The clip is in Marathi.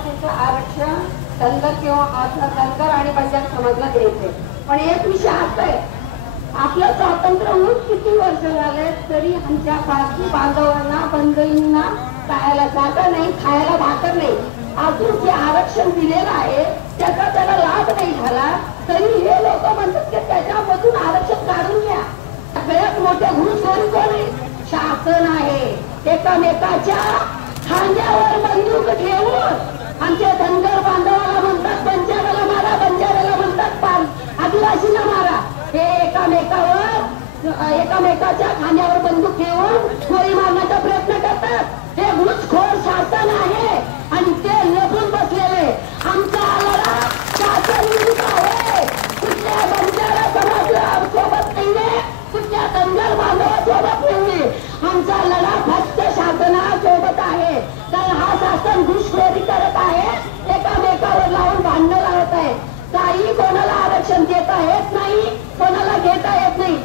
आदिवासींचं आरक्षण धनगर किंवा धनगर आणि बंजारा समाजाला द्यायचे। पण एक विषय असा आहे, आपलं स्वातंत्र्य होऊन किती वर्ष झाले तरी आमच्या पारसी बांधवांना बंधूंना खायला जागा नाही, खायला भाकर नाही। अजून जे आरक्षण दिलेलं आहे त्याचा त्याला लाभ नाही झाला तरी हे लोक म्हणतात की त्याच्यामधून आरक्षण काढून घ्या। सगळ्यात मोठे घुसखोरी कोण आहे? शासन आहे। एकामेकाच्या खांद्यावर बंदूक ठेवून आमच्या धनगर बांधवाला म्हणतात बंजाराला मारा, बंजाराला म्हणतात आदिवासीला मारा। हे एकामेकाच्या खांद्यावर बंदूक ठेवून गोळी मारण्याचा प्रयत्न करतात। हे घुसखोर शासन आहे आणि ते लपून बसलेले। आमचा लढा शासन विरुद्ध आहे, कुठल्या बंजारा समाजासोबत नाहीये, कुठल्या धनगर बांधवासोबत नाहीये। आमचा लढा फक्त शासनासोबत आहे। तर हा शासन घुसखोरी करत आहे, एकामेकावर लावून भांडण लावत आहे। काही कोणाला आरक्षण देता येत नाही, कोणाला घेता येत नाही।